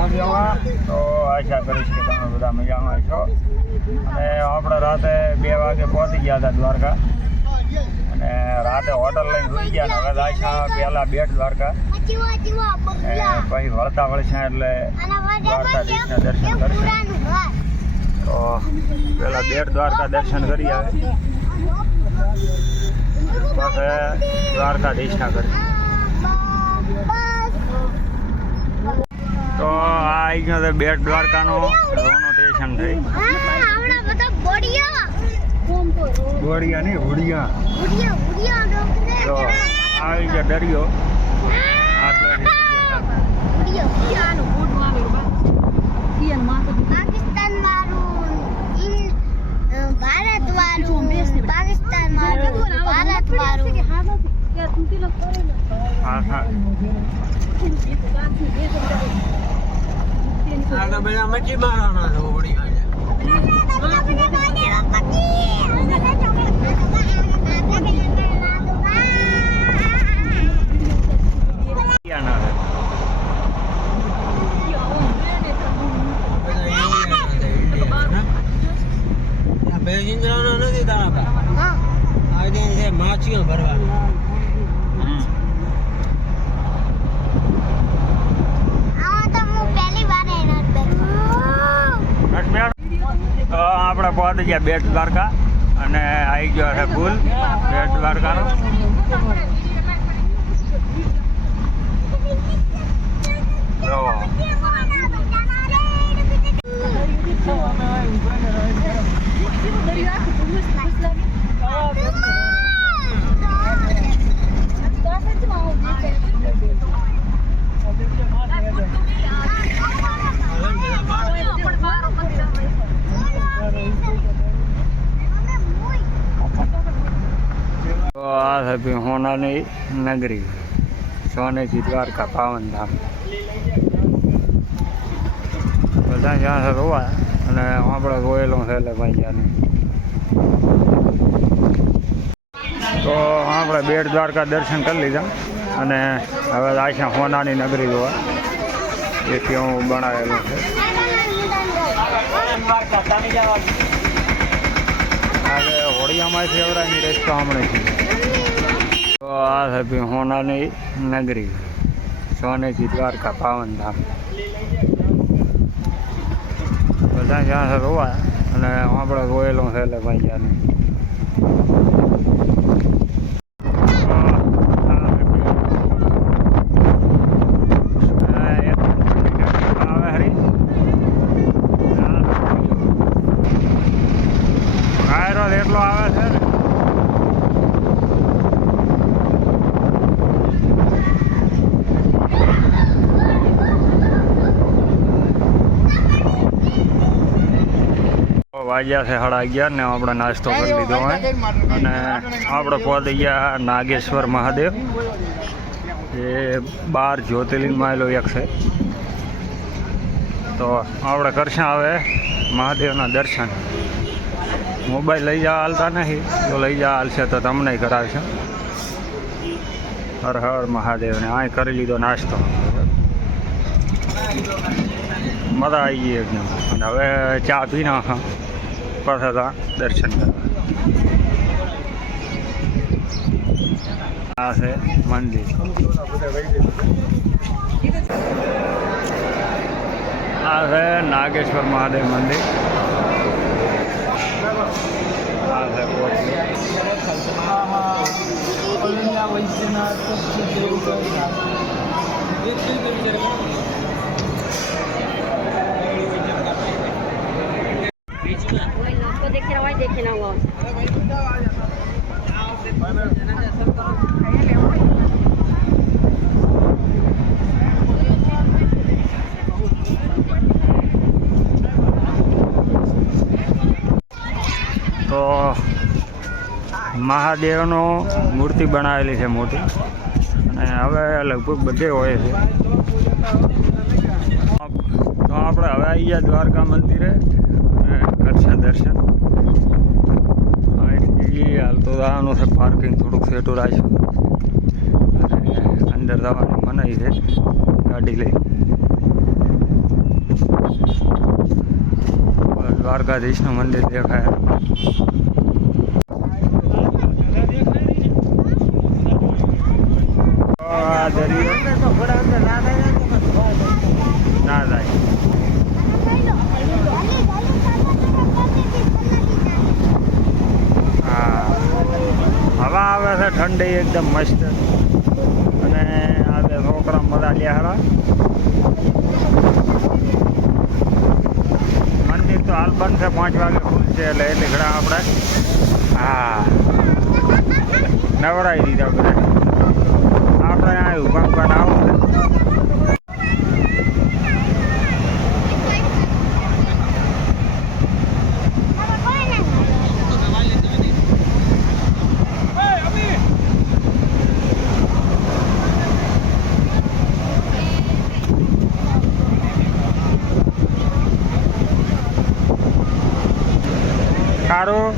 વિડીયોમાં તો આશા કરીશ કે તમે બધા મજામાં છો અને આપણે રાતે બે વાગે પહોંચી ગયા હતા દ્વારકા અને રાતે હોટલ લઈને સુઈ ગયા ને હવે આશા પહેલા બેટ દ્વારકા અને પછી વળતા વળશે એટલે દ્વારકાધીશના દર્શન કરશે તો પહેલા બેટ દ્વારકા દર્શન કરી આવે પછી દ્વારકાધીશના કરશે તો આ આવી ગયો છે બેટ દ્વારકાનો. રોનો સ્ટેશન થઈ ગોળિયા નહીં, હુડિયા. તો આવી ગયો દરિયો. ભારત વાળું પાકિસ્તાન વાળું ભારત વાળું હા હા હુડિયા ના રહે. નથી તારા આ માછીઓ ભરવાની તો આપણે પહોંચી ગયા બેટ દ્વારકા અને આવી ગયો છે પુલ બેટ દ્વારકાનો. Thank તો આ છે હોનાની નગરી સોનેજી દ્વારકા પાવનધામ બધા જ્યાં છે રોવા, અને આપણે રોયેલો છે એટલે ભાઈ જ્યાં તો આપણે બેટ દ્વારકા દર્શન કરી લીધા, અને હવે આશા હોનાની નગરી જોવા. એ હું બનાવેલું છે. આજે હોળીયામાંથી અવરાની રેસ્ટો હમણાં છે. આ છે હોનાની નગરી, સોનેજી દ્વારકા પાવનધામ બધા જ્યાં રોવા અને આપણે રોયેલો છે એટલે ભાઈ જ્યાં વાયરો એટલો આવે છે ને વાગ્યા છે સાડા અગિયાર ને આપણે નાસ્તો કરી લીધો હોય. અને આપણે પહોંચી ગયા નાગેશ્વર મહાદેવ. એ બાર જ્યોતિર્લિંગમાં આવેલો એક છે. તો આપણે કરશે હવે મહાદેવના દર્શન. મોબાઈલ લઈ જવા હાલતા નહીં. જો લઈ જવા હાલશે તો તમને કરાવશે. હર હર મહાદેવને. આ કરી લીધો નાસ્તો. મજા આવી ગઈ એકદમ. અને હવે ચા પીને હા પાછા ત્યાં દર્શન કરવા. આ છે મંદિર. આ છે નાગેશ્વર મહાદેવ મંદિર. આ છે કોટલી તો મહાદેવનો મૂર્તિ બનાવેલી છે મોટી. અને હવે લગભગ બધે હોય છે. તો આપણે હવે આવી ગયા દ્વારકા મંદિરે કરશે દર્શન હાલ હાલતો જવાનું છે પાર્કિંગ થોડુંક સેટું અને અંદર જવાની મનાઈ છે ગાડી લઈ દ્વારકાધીશનું મંદિર દેખાય તો આ દરિયો તો ઘોડા અંદર ના થાય. ને તો પછી ના જાય હા. હવા આવે છે ઠંડી એકદમ મસ્ત. અને આ બે છોકરા બધા લ્યા મંદિર તો હાલ બંધ છે પાંચ વાગે ખુલશે એટલે એટલે ઘણા આપણે. હા. નવડાવી દીધા બધા આપણે આ ઊભા ઊભા આવું છે સારું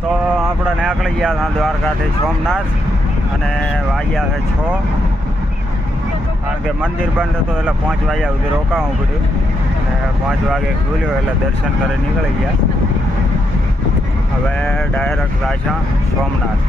તો આપણે નીકળી ગયા હતા દ્વારકાથી સોમનાથ અને વાગ્યા છે છ. કારણ કે મંદિર બંધ હતું એટલે પાંચ વાગ્યા સુધી રોકાવું પડ્યું. અને પાંચ વાગે ખુલ્યો એટલે દર્શન કરી નીકળી ગયા. હવે ડાયરેક્ટ રાજા સોમનાથ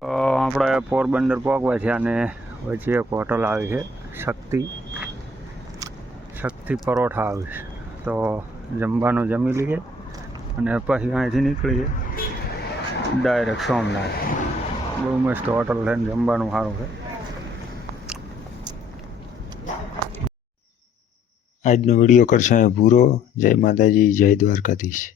તો આપણે પોરબંદર પહોંચવા છે અને પછી એક હોટલ આવી છે, શક્તિ. શક્તિ પરોઠા આવે છે. તો જમવાનું જમી લઈએ અને પછી અહીંથી નીકળીએ. ડાયરેક્ટ સોમનાથ. બહુ મસ્ત હોટલ છે જમવાનું સારું છે. આજનો વીડિયો કરશે પૂરો જય માતાજી, જય દ્વારકાધીશ.